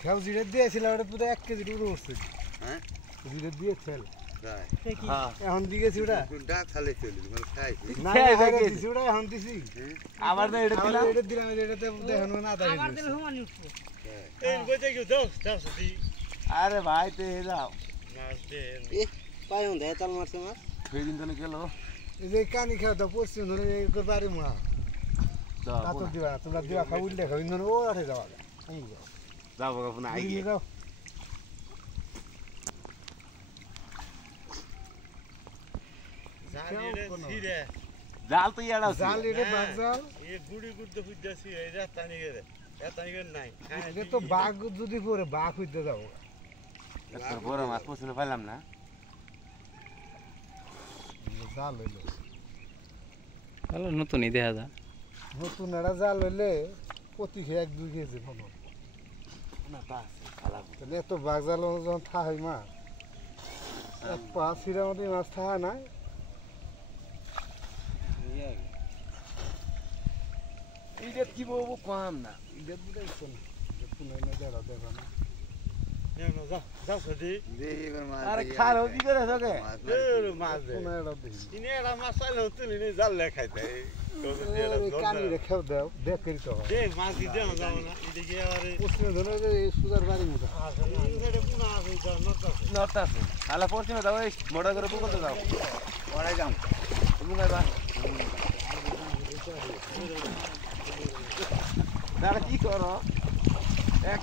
খেয়াল জিরে দিয়েছিল ওটা পুরো 1 কেজি পুরো উঠছে। হ্যাঁ জিরে দিয়েছিল এখন দিয়েছি ওটা ডাক খালি চলি মানে খাইছি না দিয়েছি ওটা এখন দিছি আবার না এটা দিলাম এটাতে দেখেন না দাঁড়িয়ে আবার দিলে হুমানি উঠছে এই কইতে কি দাও দি আরে ভাই তে যাও মাছ দে এ পায় হন দেয় তাল মারছে মাছ সেই দিন তো গেল এই যে কানি খাও তো পড়ছে ধরে একবার বাড়ি মা তা তো দিবা তোমরা দিবা খাও উল্লে খাও ইন্দন ও আঠে যাওয়া আমি যাও যাও বাবা না আই যাও জাল তো ইয়াড়া জাল এটা বাঘ জাল এই গুড়ি গুড় তো ফুজছি এই যা টানি গেরে টানি গের নাই এটা তো বাঘ যদি পড়ে বাঘ হইতে যাও একটা বড় মাছ পছন্দ পাইলাম না জাল হইলো ভালো নতুনই দেখা যায় নতুন একটা জাল হইলে প্রতি 1-2 কেজি ভালো না তা খারাপ তাহলে এত বাঘ জাল যখন থা হয় মা এক পা সিরা মতো মাছ থা না ইডেট কি বলবো পাম না ইডেট বুঝাইছ না পুনে না দেড়া দেবা না না যা যাও সদি দে এবার মাছ আরে খালো কি করে থাকে মাছ দে পুনে এড়া দে ইনে এড়া মাছ আইলো তুই নে জাল লে খাইতে কানি রেখে দাও দেখ করি তো দে মাছ দি দাও যাও না ইডে কি আরে পুনে ধরে এই সুদার বাড়ি মুটা আছে না ইডে পুনা আছে নটা আছে আলা পড়ছিনা দাও এই মোড়া করে বুকতে দাও ওড়াই যাও তুমি গাইবা দাঁড়া কি করো এক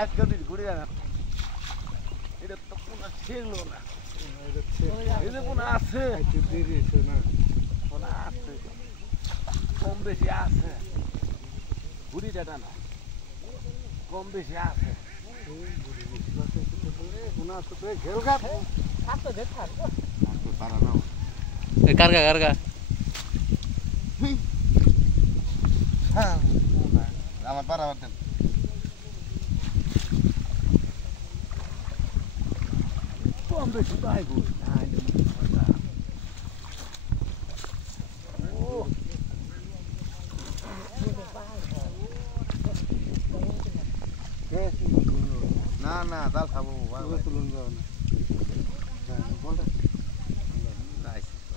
আজকে দিন ঘুরে যান এটা তো কোনো ছিল না এটা কোনো আছে না কোনো আছে কম বেশি আছে ঘুরি ডাটা না কম বেশি আছে কারগা কারগা আমার পারা বাতেন কম বেশি তো আইব না না জাল খাবো তুলুন যাও না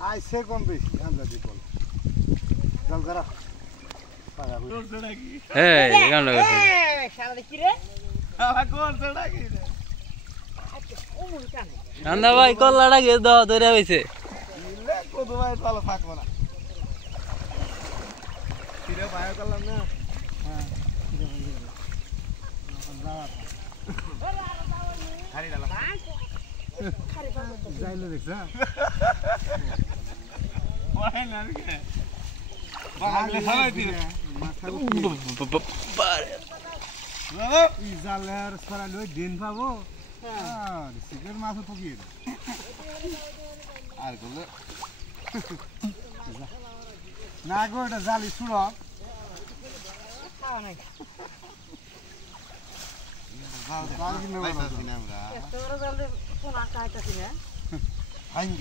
আইসে কম বেশি আমরা দি বল জাল করা এই গান্ডা করছে শালা কি রে আলা কোন ছড়া কি রে ও মুন কানে আন্দা ভাই কল্লাটা গে দাও ধরে হইছে ইলে কত ভাই তালা থাকবো না ফিরে বাইরে করলাম না হ্যাঁ খালি ডালা যাইলো দেখছ ওই না কে বাংলা খাওয়াই দিও ই জালের সরা লই দিন পাবো আর সিগার মাছ পকিয়ে আর গুলো না গো এটা জালি ছুড়ো খাওয়া নাই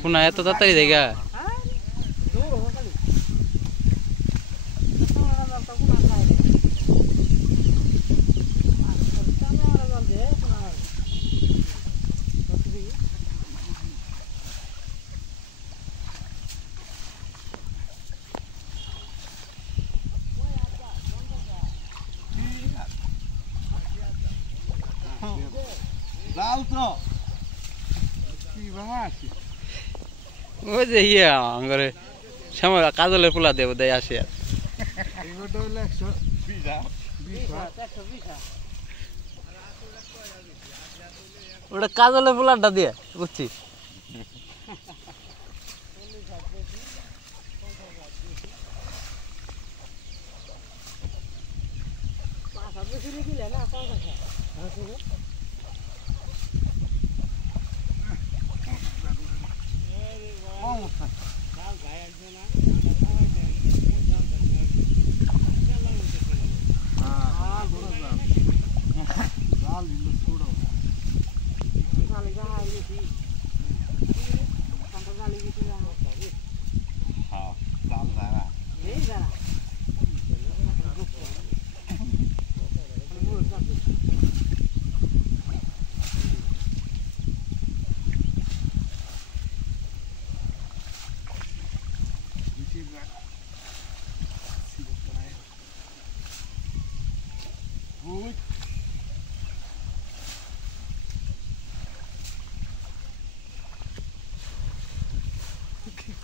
কোনা এত তাড়াতাড়ি দেখা লাল তো কি বাহাসি ওই যে ইয়া আঙ্গরে সময় কাজলের পোলা দেব দেয় আসে এইটা হলো 120 ওটা কাজলের পোলাটা দিয়ে বুঝছি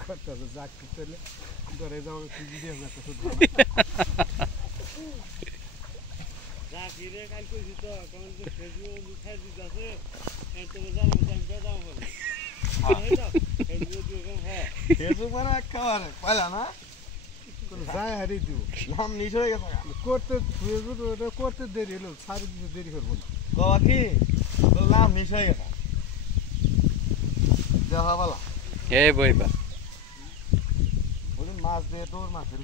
কত যাক চলে ঘরে যাও তুই ভিডিও করতে শুধু যা ফিরে কাল কইছি তো কোন যে ফেসবুক মুখাই দিতাছে এত যাও যাও বলে ফেসবুক মানে খাবার পালা না যায় হারি দিব নাম নিচ হয়ে গেছে করতে ফেসবুক করতে দেরি হলো সারি দিতে দেরি করবো না বাবা কি তোর নাম নিচ হয়ে গেছে দেখা পালা এই বইবা ওদিন মাছ দিয়ে তোর মাছের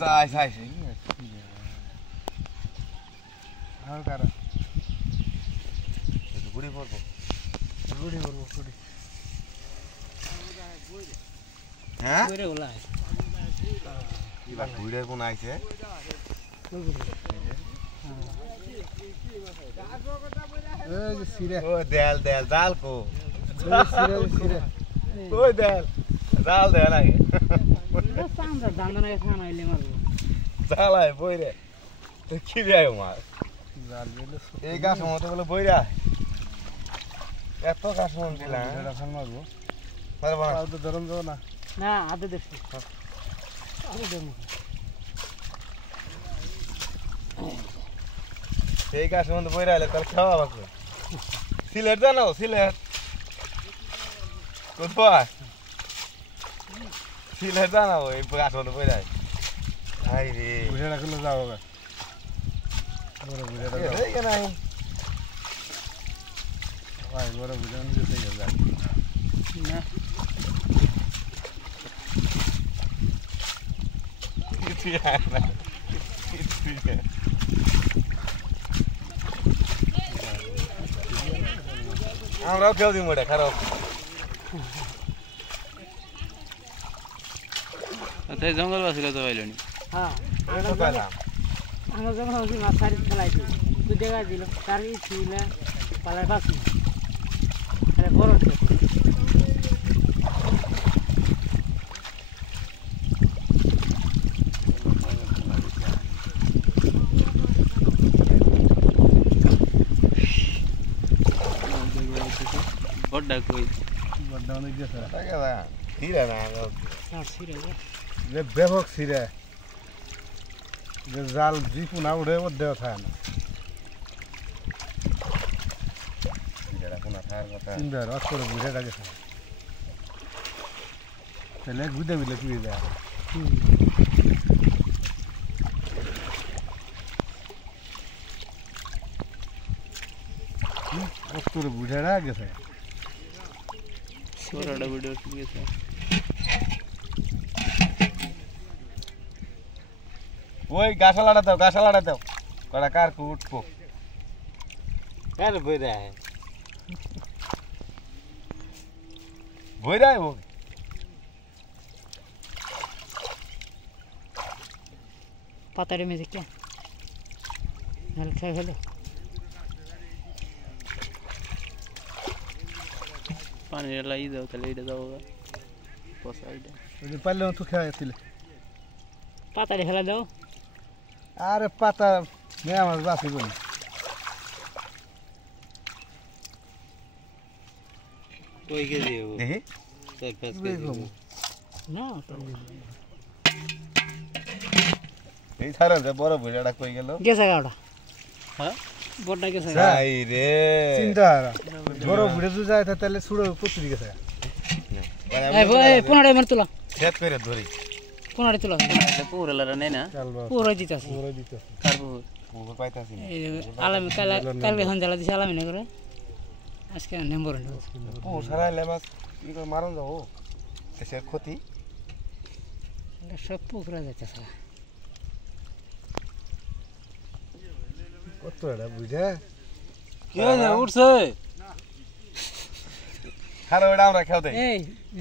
Dài dài xíu আর কারা তো গুড়ি করবো গুড়ি হ্যাঁ গুড়ি ওলা ইবা গুড়ি কোন আইছে এই যে সিরে ও দেল জাল কো সিরে ওই দেল জাল দেল আগে সামনে দান্দনা খানা আইলে মারবো জালাই বইরে তো কি যায় মার জাল বেলে এই গাছ মতো বলে বইরা এত গাছ মন দিলা এটা খান মারবো পারবো না তো ধরম যাও না না আদে দেখছি আদে দেবো এই গাছ মতো বইরা আইলে তার খাওয়া বাকি সিলেট জানো সিলেট কোথায় সিলেট জানো এই গাছ মতো বইরা হাই রে বুঝে রাখলে যাও গা বড় বুঝে রাখো এই কেন ভাই বড় বুঝে নিতে গেল না কিছু না আমরাও কেউ দিব এটা খারাপ তাই জঙ্গল বাসিলা তো পাইলনি হ্যাঁ এটা পেলাম আমরা যখন ওই মাছ ছাড়ি ফেলাইছি তুই দেখা দিল তার ই ছিল পালার বাসি আরে বড় বড়টা কই বড়টা অনেক গেছে টাকা দা সিরে না হ্যাঁ সিরে যে ব্যাপক সিরে যে জাল জিপু না উঠে ওর দেওয়া থাকে না সিরেটা কোনা থাকার কথা সুন্দর অত করে বুঝে থাকে তাহলে বুঝে মিলে কি যায় অত করে বুঝে না গেছে ছোটটা ভিডিও গেছে ওই গাছালাটা দাও কড়া কার কো উঠবো কার বইরা ও পাতারে মেজে কে হালকা হলো পানি লাই দাও তাহলে এটা দাও পচা এটা ওই পারলে তো খাইছিলে পাতারে ফেলা দাও আরে পাতা মেয়ে আমার বাসি বলি কই কে দিও দেখি 4-5 কেজি না এই ছাড়া যে বড় বুড়াটা কই গেল গেছে গাওটা হ্যাঁ বড়টা গেছে যাই রে চিন্তা হারা বড় ভিড়ে যদি যায় তাহলে সুড়ো প্রচুর গেছে এই 15 মার তোলা সেট করে ধরি 15 তোলা পুরো লারা নেই না চালবা পুরো দিতাছি পুরো দিতে কার পুরো পুকুর পাইতাছি না এই আলামি কালকে হঞ্জালা দিছে আলামি না করে আজকে নম্বর পুকুর সারাইলে মাছ কি করে মারন যাবো দেশের ক্ষতি সব পুকুরে যাইতেছে কত এটা বুঝা কি হইছে উঠছে খারাপ এটা আমরা খেও দেই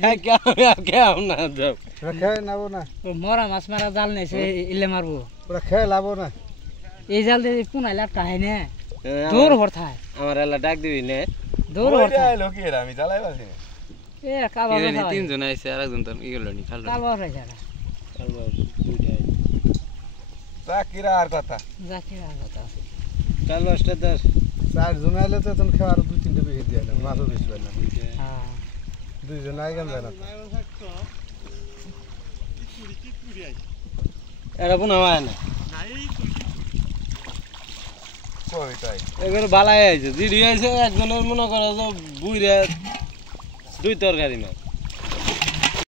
এই কেউ না যাও ওরা খেয়ে নাবো না মরা মাছ মারা জাল নেছে ইলে মারবো ওরা খেয়ে লাবো না এই জাল দিয়ে পুনাইলে একটা হয় না দৌড় ভর থায় আমার এলা ডাক দিবি নে দৌড় ভর থায় লোক এরা আমি জ্বালাই পাচ্ছি না এ কাবা কি জানি তিনজন আইছে আরেকজন তো ই গেল নি খাল কাবা হয়ে যায় তা কিরা আর কথা যাকে কথা আছে কাল 10:10 চার জন আইলে তো তখন খেয়ে আরো 2-3টা বেশি দিয়ে না মাছও বেশি পাইলাম হ্যাঁ 2 জন আই গান যায় না এটা পুনা হয় না কই তাই এগুলো বালাই আইছে জিডি আইছে একজনের মনে করে যে বুইরা দুই তরকারি মাছ